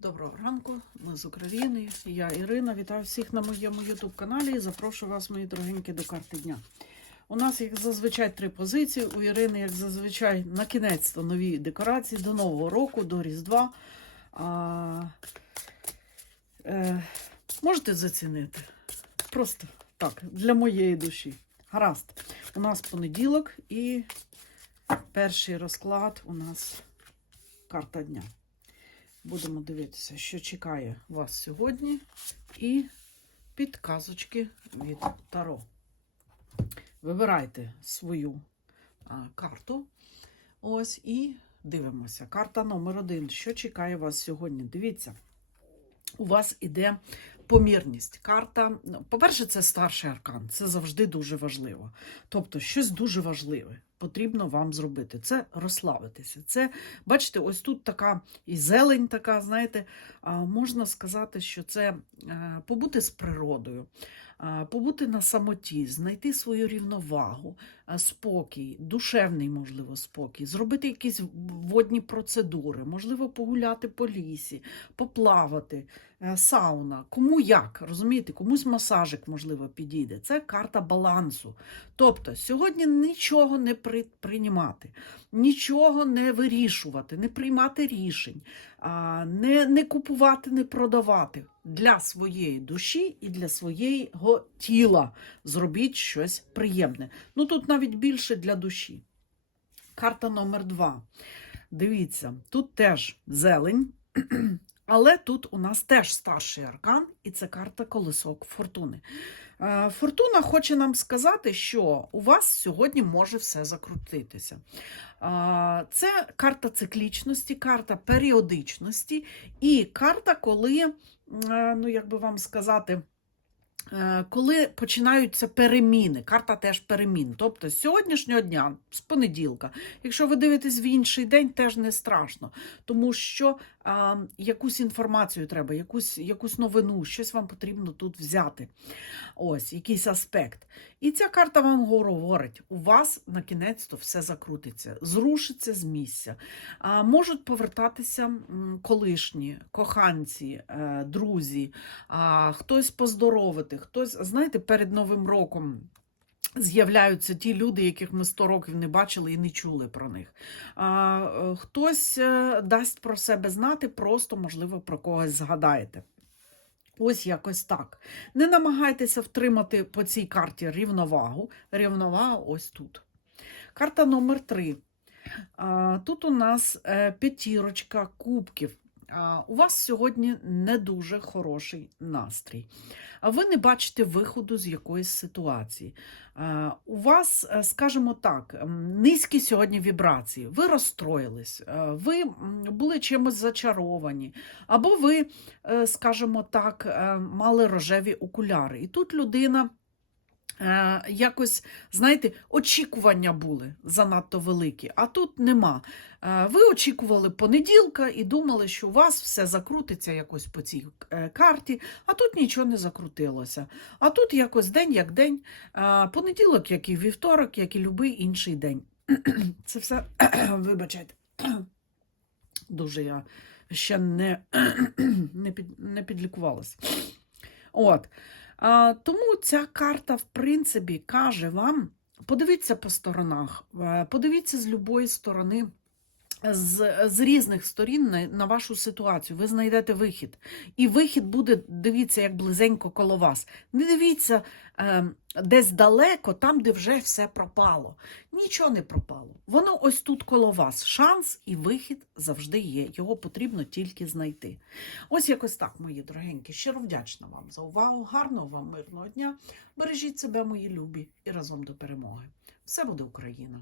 Доброго ранку, ми з України. Я Ірина. Вітаю всіх на моєму YouTube каналі і запрошую вас, мої дорогенькі, до карти дня. У нас, як зазвичай, три позиції. У Ірини, як зазвичай, на кінець нові декорації до Нового року, до Різдва. А, е, можете зацінити? Просто так, для моєї душі. Гаразд. У нас понеділок і перший розклад у нас карта дня. Будемо дивитися, що чекає вас сьогодні, і підказочки від Таро. Вибирайте свою а, карту. Ось і дивимося. Карта номер один. Що чекає вас сьогодні? Дивіться, у вас іде помірність. Карта, ну, по-перше, це старший аркан. Це завжди дуже важливо. Тобто, щось дуже важливе потрібно вам зробити. Це розслабитися. Це, бачите, ось тут така і зелень, така, знаєте, можна сказати, що це е, побути з природою, побути на самоті, знайти свою рівновагу, спокій, душевний, можливо, спокій, зробити якісь водні процедури, можливо, погуляти по лісі, поплавати, е, сауна. Кому як, розумієте, комусь масажик, можливо, підійде. Це карта балансу. Тобто, сьогодні нічого не приймати, нічого не вирішувати, не приймати рішень, не, не купувати, не продавати. Для своєї душі і для своєго тіла зробіть щось приємне. Ну тут навіть більше для душі. Карта номер два. Дивіться, тут теж зелень, але тут у нас теж старший аркан, і це карта колесок фортуни. Е, Фортуна хоче нам сказати, що у вас сьогодні може все закрутитися. Це карта циклічності, карта періодичності і карта, коли, е, ну як би вам сказати, е, коли починаються переміни, карта теж перемін. Тобто з сьогоднішнього дня, з понеділка, якщо ви дивитесь в інший день, теж не страшно, тому що а, якусь інформацію треба, якусь, якусь новину, щось вам потрібно тут взяти. Ось, якийсь аспект. І ця карта вам говорить: у вас на кінець то все закрутиться, зрушиться з місця. А, можуть повертатися колишні, коханці, е, друзі, а, хтось поздоровити, хтось, знаєте, перед Новим роком. З'являються ті люди, яких ми 100 років не бачили і не чули про них. А, е, хтось е, дасть про себе знати, просто, можливо, про когось згадаєте. Ось якось так. Не намагайтеся втримати по цій карті рівновагу. Рівновага ось тут. Карта номер 3. Тут у нас е, п'ятірочка кубків. У вас сьогодні не дуже хороший настрій. Ви не бачите виходу з якоїсь ситуації. У вас, е, скажімо так, низькі сьогодні вібрації. Ви розстроїлись, е, ви були чимось зачаровані, або ви, е, скажімо так, мали рожеві окуляри. І тут людина. Е, якось, знаєте, очікування були занадто великі, а тут нема. Е, ви очікували понеділка і думали, що у вас все закрутиться якось по цій е, карті, а тут нічого не закрутилося. А тут якось день як день, понеділок, як і вівторок, як і будь-який інший день. Це все, вибачайте, дуже я ще не, не, під, не підлікувалась. От. Тому ця карта, в принципі, каже вам: подивіться по сторонах, е, подивіться з любої сторони. З, з різних сторін на, на вашу ситуацію ви знайдете вихід. І вихід буде, дивіться, як близенько коло вас. Не дивіться е, десь далеко, там, де вже все пропало. Нічого не пропало. Воно ось тут коло вас. Шанс і вихід завжди є. Його потрібно тільки знайти. Ось якось так, мої дорогенькі. Щиро вдячна вам за увагу. Гарного вам мирного дня. Бережіть себе, мої любі, і разом до перемоги. Все буде Україна!